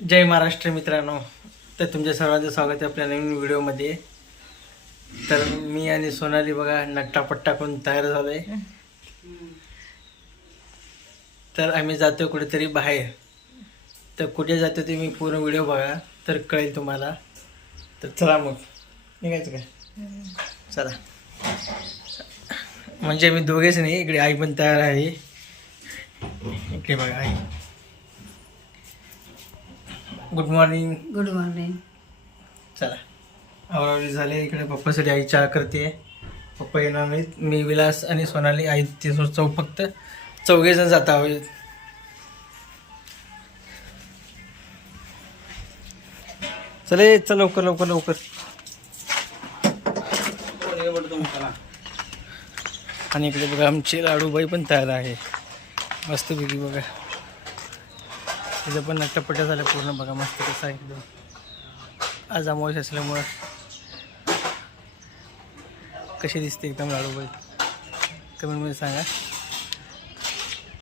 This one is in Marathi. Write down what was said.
जय महाराष्ट्र मित्रांनो. तर तुमच्या सर्वांचं स्वागत आहे आपल्या नवीन व्हिडिओमध्ये. तर मी आणि सोनाली बघा नट्टापट्टा करून तयार झालो आहे. तर आम्ही जातो कुठेतरी बाहेर. तर कुठे जातो ते मी पूर्ण व्हिडिओ बघा तर कळेल तुम्हाला. तर चला मग निघायचं काय? चला. म्हणजे मी दोघेच नाही, इकडे आई पण तयार आहे. इकडे बघा आई. Good morning. Good morning. चला आवरावरी झाले. इकडे पप्पासाठी आई चहा करते. पप्पा येणार नाहीत. मी विलास आणि सोनाली आई ते फक्त चौघेजण जात आहोत. चले चल लवकर लवकर लवकर. आणि इकडे बघा आमची लाडूबाई पण तयार आहे मस्तपैकी बघा. तिथं पण नट्टापट्ट्या झाल्या पूर्ण बघा. मस्त कसं आहे एकदम. आज अमावश असल्यामुळं कशी दिसते एकदम लाडूबाई कमेंटमध्ये सांगा.